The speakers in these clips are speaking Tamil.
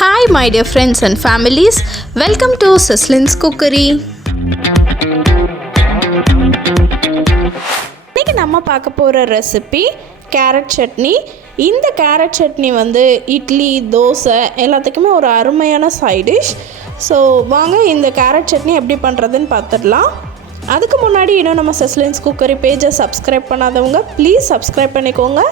Hi my dear friends and families, welcome to Sislin's Cookery. இன்னைக்கு நம்ம பார்க்க போகிற ரெசிபி கேரட் சட்னி. இந்த கேரட் சட்னி வந்து இட்லி, தோசை எல்லாத்துக்குமே ஒரு அருமையான சைட் டிஷ். ஸோ வாங்க இந்த கேரட் சட்னி எப்படி பண்ணுறதுன்னு பார்த்துடலாம். அதுக்கு முன்னாடி இன்னும் நம்ம சிஸ்லின்ஸ் குக்கரி பேஜை சப்ஸ்கிரைப் பண்ணாதவங்க ப்ளீஸ் சப்ஸ்கிரைப் பண்ணிக்கோங்க.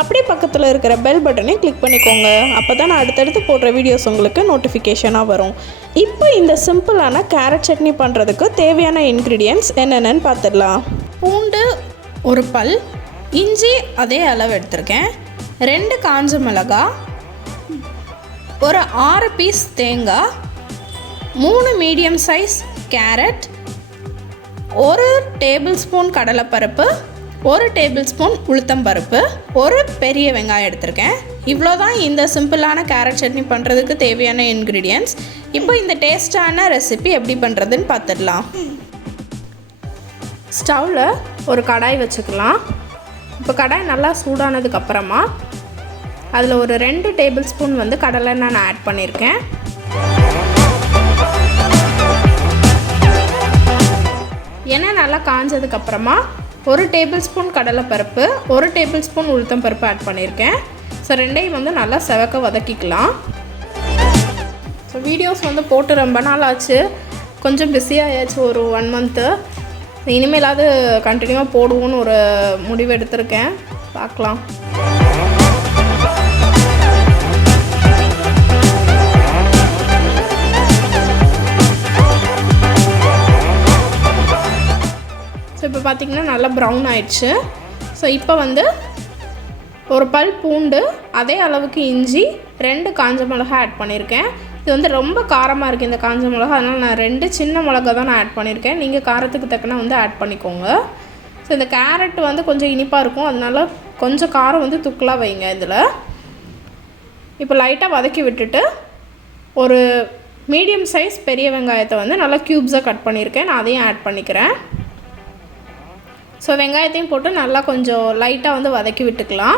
அப்படியே பக்கத்தில் இருக்கிற பெல் பட்டனையும் கிளிக் பண்ணிக்கோங்க. அப்போ தான் நான் அடுத்தடுத்து போடுற வீடியோஸ் உங்களுக்கு நோட்டிஃபிகேஷனாக வரும். இப்போ இந்த சிம்பிளான கேரட் சட்னி பண்ணுறதுக்கு தேவையான இன்க்ரீடியன்ட்ஸ் என்னென்னு பார்த்துடலாம். பூண்டு ஒரு பல், இஞ்சி அதே அளவு எடுத்திருக்கேன், 2 காஞ்ச மிளகா, ஒரு 6 பீஸ் தேங்காய், 3 medium size carrot, 1 table spoon கடலைப்பருப்பு, 1 டேபிள் ஸ்பூன் உளுத்தம்பருப்பு, 1 பெரிய வெங்காயம் எடுத்திருக்கேன். இவ்வளோ தான் இந்த சிம்பிளான கேரட் சட்னி பண்ணுறதுக்கு தேவையான இன்க்ரீடியன்ட்ஸ். இப்போ இந்த டேஸ்டான ரெசிபி எப்படி பண்ணுறதுன்னு பார்த்துடலாம். ஸ்டவ்வில் ஒரு கடாய் வச்சுக்கலாம். இப்போ கடாய் நல்லா சூடானதுக்கப்புறமா அதில் ஒரு 2 டேபிள் ஸ்பூன் வந்து கடலெண்ணெய் நான் ஆட் பண்ணியிருக்கேன். எண்ணெய் நல்லா காஞ்சதுக்கப்புறமா 1 டேபிள் ஸ்பூன் கடலைப்பருப்பு, 1 டேபிள் ஸ்பூன் உளுத்தம்பருப்பு ஆட் பண்ணியிருக்கேன். ஸோ ரெண்டையும் வந்து நல்லா செவக்க வதக்கிக்கலாம். ஸோ வீடியோஸ் வந்து போட்டு ரொம்ப நாள் ஆச்சு, கொஞ்சம் பிஸியாகியாச்சு, ஒரு 1 மந்த்து. இனிமேலாவது கண்டினியூவாக போடுவோன்னு ஒரு முடிவு எடுத்திருக்கேன். பார்க்கலாம். ஸோ இப்போ பார்த்திங்கன்னா நல்லா ப்ரௌன் ஆயிடுச்சு. ஸோ இப்போ வந்து ஒரு பல் பூண்டு, அதே அளவுக்கு இஞ்சி, 2 காஞ்ச மிளகா ஆட் பண்ணியிருக்கேன். இது வந்து ரொம்ப காரமாக இருக்குது இந்த காஞ்ச மிளகா, அதனால் நான் 2 சின்ன மிளகா தான் நான் ஆட் பண்ணியிருக்கேன். நீங்கள் காரத்துக்கு தக்கன வந்து ஆட் பண்ணிக்கோங்க. ஸோ இந்த கேரட் வந்து கொஞ்சம் இனிப்பாக இருக்கும், அதனால கொஞ்சம் காரம் வந்து தூக்கலாக வைங்க. இதில் இப்போ லைட்டாக வதக்கி விட்டுட்டு ஒரு மீடியம் சைஸ் பெரிய வெங்காயத்தை வந்து நல்லா க்யூப்ஸாக கட் பண்ணியிருக்கேன், நான் அதையும் ஆட் பண்ணிக்கிறேன். ஸோ வெங்காயத்தையும் போட்டு நல்லா கொஞ்சம் லைட்டாக வந்து வதக்கி விட்டுக்கலாம்.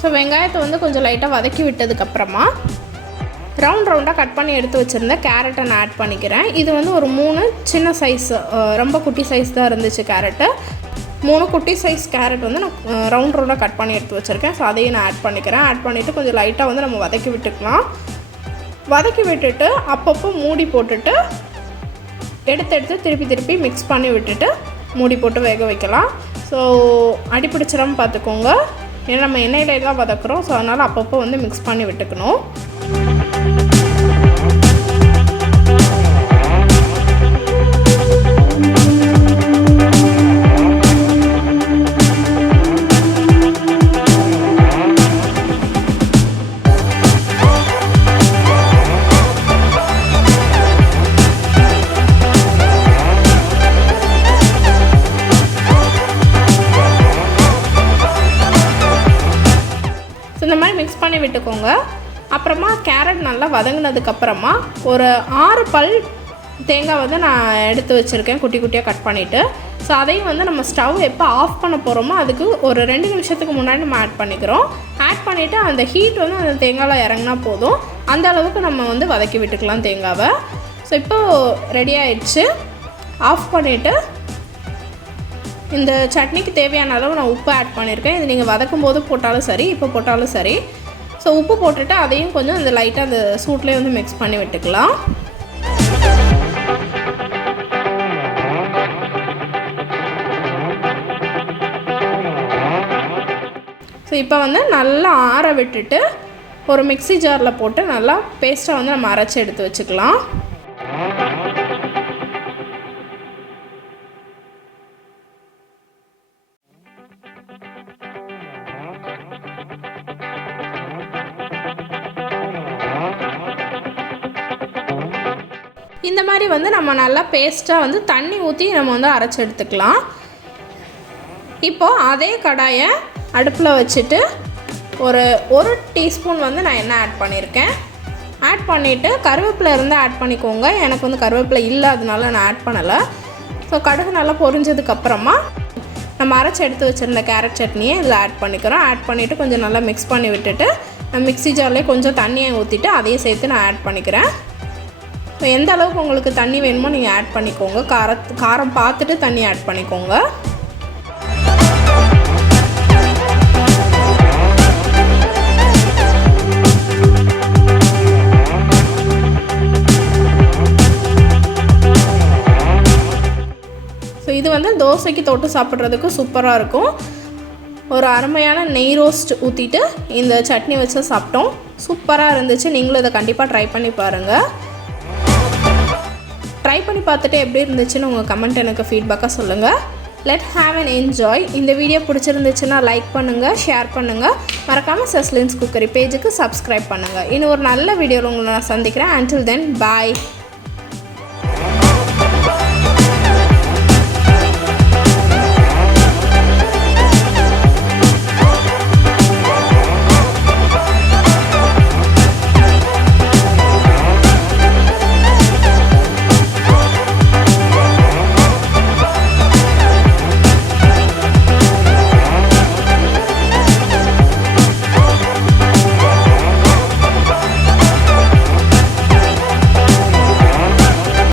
ஸோ வெங்காயத்தை வந்து கொஞ்சம் லைட்டாக வதக்கி விட்டதுக்கப்புறமா ரவுண்டாக கட் பண்ணி எடுத்து வச்சுருந்த கேரட்டை நான் ஆட் பண்ணிக்கிறேன். இது வந்து ஒரு 3 சின்ன சைஸ், ரொம்ப குட்டி சைஸ் தான் இருந்துச்சு கேரட்டு. 3 குட்டி சைஸ் கேரட் வந்து நான் ரவுண்டாக கட் பண்ணி எடுத்து வச்சுருக்கேன். ஸோ அதையும் நான் ஆட் பண்ணிக்கிறேன். ஆட் பண்ணிவிட்டு கொஞ்சம் லைட்டாக வந்து நம்ம வதக்கி விட்டுக்கலாம். வதக்கி விட்டுட்டு அப்பப்போ மூடி போட்டுட்டு எடுத்து திருப்பி மிக்ஸ் பண்ணி விட்டுட்டு மூடி போட்டு வேக வைக்கலாம். ஸோ அடி பிடிச்சிடாமல் பார்த்துக்கோங்க, ஏன்னா நம்ம எண்ணெயிலே தான் வதக்குறோம். ஸோ அதனால் அப்பப்போ வந்து மிக்ஸ் பண்ணி விட்டுக்கணும். இந்த மாதிரி மிக்ஸ் பண்ணி விட்டுக்கோங்க. அப்புறமா கேரட் நல்லா வதங்கினதுக்கப்புறமா ஒரு 6 பல் தேங்காய் வந்து நான் எடுத்து வச்சுருக்கேன், குட்டி குட்டியாக கட் பண்ணிவிட்டு. ஸோ அதையும் வந்து நம்ம ஸ்டவ் எப்போ ஆஃப் பண்ண போகிறோமோ அதுக்கு ஒரு 2 நிமிஷத்துக்கு முன்னாடி நம்ம ஆட் பண்ணிக்கிறோம். ஆட் பண்ணிவிட்டு அந்த ஹீட் வந்து அந்த தேங்காயில் இறங்கினா போதும், அந்த அளவுக்கு நம்ம வந்து வதக்கி விட்டுக்கலாம் தேங்காவை. ஸோ இப்போது ரெடி ஆகிடுச்சு. ஆஃப் பண்ணிவிட்டு இந்த சட்னிக்கு தேவையான அளவு நான் உப்பு ஆட் பண்ணியிருக்கேன். இது நீங்கள் வதக்கும் போது போட்டாலும் சரி, இப்போ போட்டாலும் சரி. ஸோ உப்பு போட்டுட்டு அதையும் கொஞ்சம் இந்த லைட்டாக அந்த சூட்லேயே வந்து மிக்ஸ் பண்ணி விட்டுக்கலாம். ஸோ இப்போ வந்து நல்லா ஆற விட்டுட்டு ஒரு மிக்ஸி ஜாரில் போட்டு நல்லா பேஸ்ட்டாக வந்து நம்ம அரைச்சி எடுத்து வச்சுக்கலாம். இந்த மாதிரி வந்து நம்ம நல்லா பேஸ்ட்டாக வந்து தண்ணி ஊற்றி நம்ம வந்து அரைச்சி எடுத்துக்கலாம். இப்போது அதே கடாயை அடுப்பில் வச்சுட்டு ஒரு டீஸ்பூன் வந்து நான் எண்ணெய் ஆட் பண்ணியிருக்கேன். ஆட் பண்ணிவிட்டு கருவேப்பிலை இருந்தால் ஆட் பண்ணிக்கோங்க. எனக்கு வந்து கருவேப்பிலை இல்லை, அதனால நான் ஆட் பண்ணலை. ஸோ கடுகு நல்லா பொரிஞ்சதுக்கப்புறமா நம்ம அரைச்சி எடுத்து வச்சுருந்த கேரட் சட்னியை இதில் ஆட் பண்ணிக்கிறோம். ஆட் பண்ணிவிட்டு கொஞ்சம் நல்லா மிக்ஸ் பண்ணி விட்டுட்டு மிக்ஸி ஜார்லேயே கொஞ்சம் தண்ணியை ஊற்றிட்டு அதையும் சேர்த்து நான் ஆட் பண்ணிக்கிறேன். ஸோ எந்த அளவுக்கு உங்களுக்கு தண்ணி வேணுமோ நீங்கள் ஆட் பண்ணிக்கோங்க. காரம் பார்த்துட்டு தண்ணி ஆட் பண்ணிக்கோங்க. ஸோ இது வந்து தோசைக்கு தொட்டு சாப்பிட்றதுக்கு சூப்பராக இருக்கும். ஒரு அருமையான நெய் ரோஸ்ட் ஊற்றிட்டு இந்த சட்னி வச்சு சாப்பிட்டோம். சூப்பராக இருந்துச்சு. நீங்களும் இதை கண்டிப்பாக ட்ரை பண்ணி பாருங்கள். ட்ரை பண்ணி பார்த்துட்டு எப்படி இருந்துச்சுன்னு உங்கள் கமெண்ட் எனக்கு ஃபீட்பேக்காக சொல்லுங்கள். Let have an enjoy. இந்த வீடியோ பிடிச்சிருந்துச்சுன்னா லைக் பண்ணுங்கள், ஷேர் பண்ணுங்கள். மறக்காமல் செஸ்லின்ஸ் குக்கரி பேஜுக்கு சப்ஸ்கிரைப் பண்ணுங்கள். இன்னும் ஒரு நல்ல வீடியோவில் உங்களை நான் சந்திக்கிறேன். until then bye.